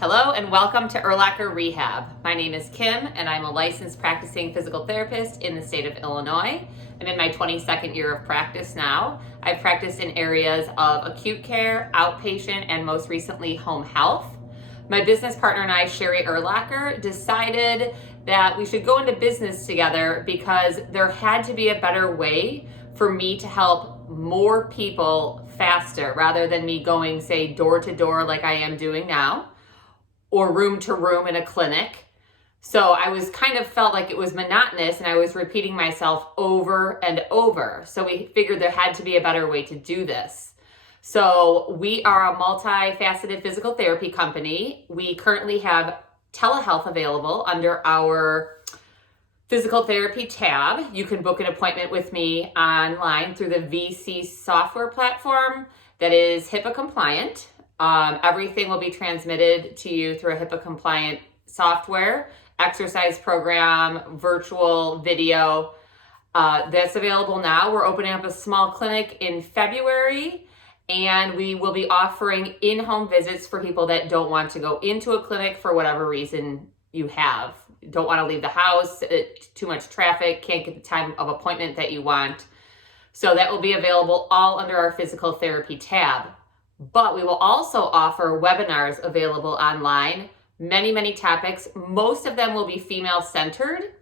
Hello and welcome to URLACHERehab. My name is Kim and I'm a licensed practicing physical therapist in the state of Illinois. I'm in my 22nd year of practice now. I've practiced in areas of acute care, outpatient, and most recently home health. My business partner and I, Sherry Urlacher, decided that we should go into business together because there had to be a better way for me to help more people faster rather than me going, say, door to door like I am doing now, or room to room in a clinic. So I was kind of felt like it was monotonous and I was repeating myself over and over. So we figured there had to be a better way to do this. So we are a multifaceted physical therapy company. We currently have telehealth available under our physical therapy tab. You can book an appointment with me online through the VC software platform that is HIPAA compliant. Everything will be transmitted to you through a HIPAA compliant software, exercise program, virtual video. That's available now. We're opening up a small clinic in February, and we will be offering in-home visits for people that don't want to go into a clinic for whatever reason you have. Don't want to leave the house, too much traffic, can't get the time of appointment that you want. So that will be available all under our physical therapy tab. But we will also offer webinars available online, many topics. Most of them will be female-centered.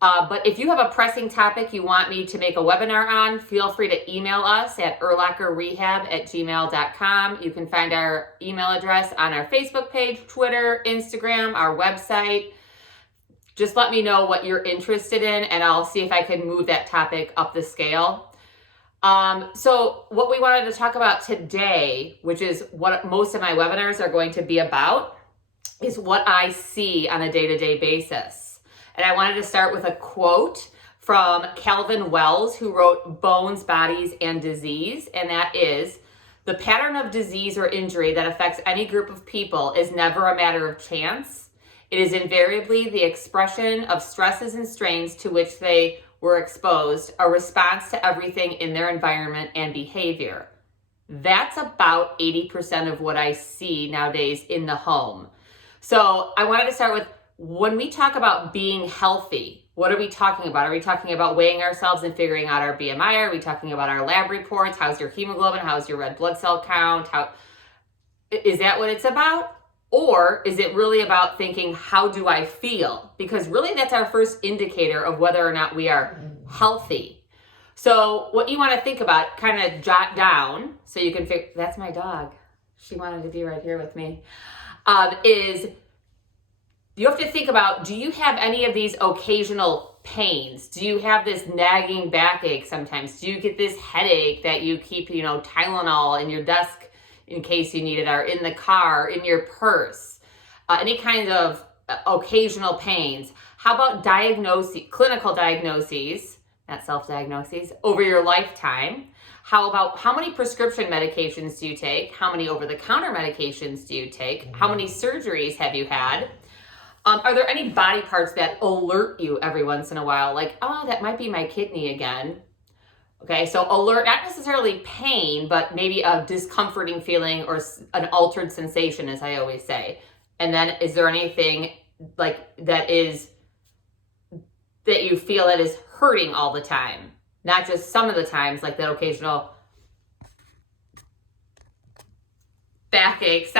But if you have a pressing topic you want me to make a webinar on, feel free to email us at urlacherehab@gmail.com. You can find our email address on our Facebook page, Twitter, Instagram, our website. Just let me know what you're interested in, and I'll see if I can move that topic up the scale. So what we wanted to talk about today, which is what most of my webinars are going to be about, is what I see on a day-to-day basis. And I wanted to start with a quote from Calvin Wells, who wrote Bones, Bodies, and Disease. And that is, "The pattern of disease or injury that affects any group of people is never a matter of chance. It is invariably the expression of stresses and strains to which they were exposed, a response to everything in their environment and behavior." That's about 80% of what I see nowadays in the home. So I wanted to start with, when we talk about being healthy, what are we talking about? Are we talking about weighing ourselves and figuring out our BMI? Are we talking about our lab reports? How's your hemoglobin? How's your red blood cell count? Is that what it's about? Or is it really about thinking, how do I feel? Because really that's our first indicator of whether or not we are healthy. So what you want to think about, kind of jot down, so you can figure, that's my dog. She wanted to be right here with me, is you have to think about, do you have any of these occasional pains? Do you have this nagging backache sometimes? Do you get this headache that you keep, Tylenol in your desk in case you need it, or in the car, in your purse, any kind of occasional pains? How about clinical diagnoses, not self-diagnoses, over your lifetime? How about how many prescription medications do you take? How many over-the-counter medications do you take? How many surgeries have you had? Are there any body parts that alert you every once in a while? Like, oh, that might be my kidney again. Okay, so alert, not necessarily pain, but maybe a discomforting feeling or an altered sensation, as I always say. And then is there anything like that you feel that is hurting all the time? Not just some of the times, like that occasional backache,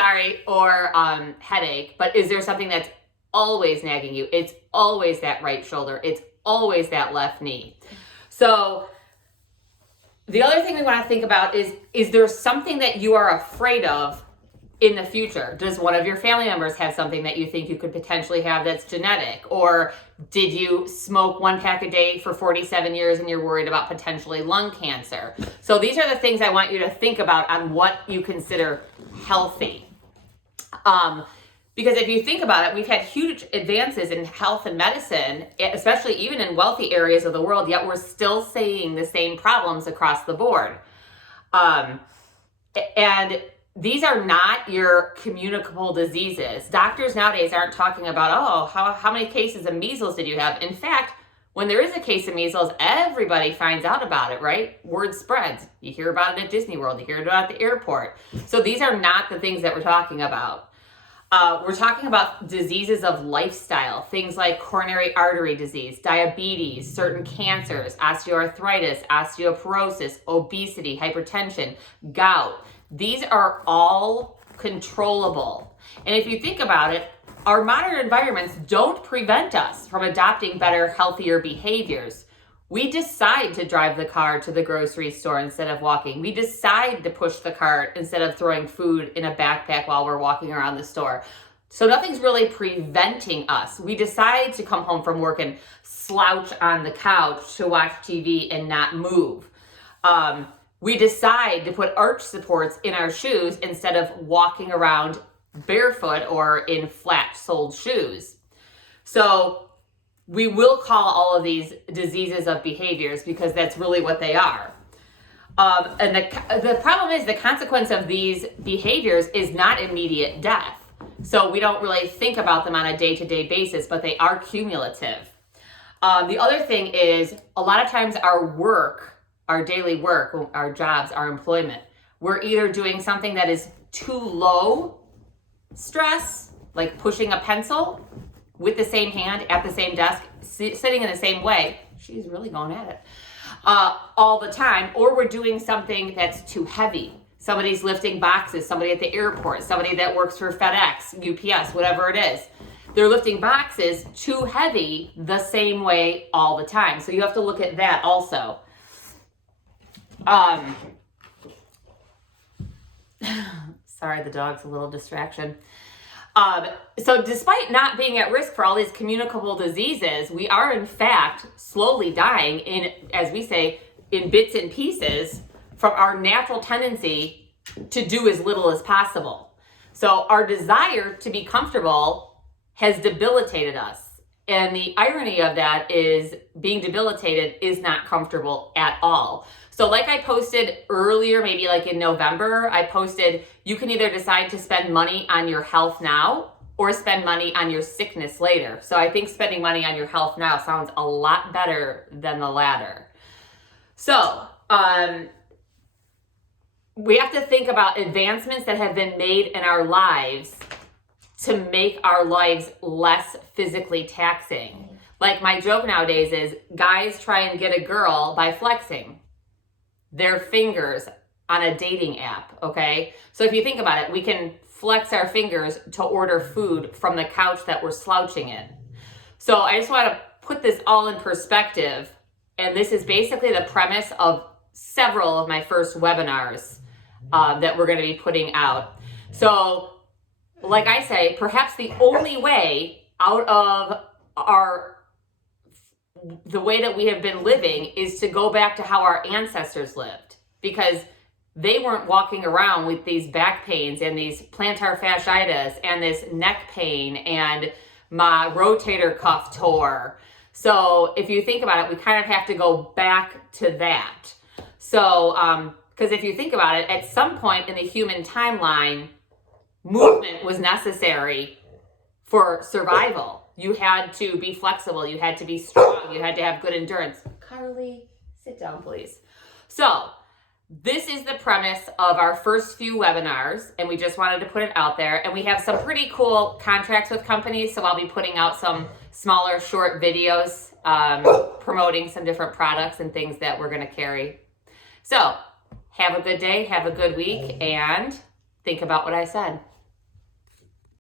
or headache, but is there something that's always nagging you? It's always that right shoulder. It's always that left knee. So the other thing we want to think about is there something that you are afraid of in the future? Does one of your family members have something that you think you could potentially have that's genetic? Or did you smoke one pack a day for 47 years and you're worried about potentially lung cancer? So these are the things I want you to think about on what you consider healthy. Because if you think about it, we've had huge advances in health and medicine, especially even in wealthy areas of the world, yet we're still seeing the same problems across the board. And these are not your communicable diseases. Doctors nowadays aren't talking about, how many cases of measles did you have? In fact, when there is a case of measles, everybody finds out about it, right? Word spreads. You hear about it at Disney World. You hear about it at the airport. So these are not the things that we're talking about. We're talking about diseases of lifestyle, things like coronary artery disease, diabetes, certain cancers, osteoarthritis, osteoporosis, obesity, hypertension, gout. These are all controllable. And if you think about it, our modern environments don't prevent us from adopting better, healthier behaviors. We decide to drive the car to the grocery store instead of walking. We decide to push the cart instead of throwing food in a backpack while we're walking around the store. So nothing's really preventing us. We decide to come home from work and slouch on the couch to watch TV and not move. We decide to put arch supports in our shoes instead of walking around barefoot or in flat-soled shoes. So we will call all of these diseases of behaviors because that's really what they are. And the problem is the consequence of these behaviors is not immediate death. So we don't really think about them on a day-to-day basis, but they are cumulative. The other thing is a lot of times our work, our daily work, our jobs, our employment, we're either doing something that is too low stress, like pushing a pencil with the same hand at the same desk, sitting in the same way. She's really going at it all the time. Or we're doing something that's too heavy. Somebody's lifting boxes, somebody at the airport, somebody that works for FedEx, UPS, whatever it is. They're lifting boxes too heavy the same way all the time. So you have to look at that also. Sorry, the dog's a little distraction. So despite not being at risk for all these communicable diseases, we are in fact slowly dying in, as we say, in bits and pieces from our natural tendency to do as little as possible. So our desire to be comfortable has debilitated us. And the irony of that is being debilitated is not comfortable at all. So like I posted earlier, maybe like in November, I posted, you can either decide to spend money on your health now or spend money on your sickness later. So I think spending money on your health now sounds a lot better than the latter. So we have to think about advancements that have been made in our lives to make our lives less physically taxing. Like my joke nowadays is guys try and get a girl by flexing their fingers on a dating app, okay? So if you think about it, we can flex our fingers to order food from the couch that we're slouching in. So I just want to put this all in perspective, and this is basically the premise of several of my first webinars that we're going to be putting out. So like I say, perhaps the only way out of the way that we have been living is to go back to how our ancestors lived, because they weren't walking around with these back pains and these plantar fasciitis and this neck pain and my rotator cuff tore. So if you think about it, we kind of have to go back to that. So, because if you think about it, at some point in the human timeline, movement was necessary for survival. You had to be flexible. You had to be strong. You had to have good endurance. Carly, sit down, please. So this is the premise of our first few webinars, and we just wanted to put it out there. And we have some pretty cool contracts with companies, so I'll be putting out some smaller, short videos promoting some different products and things that we're going to carry. So have a good day, have a good week, and think about what I said.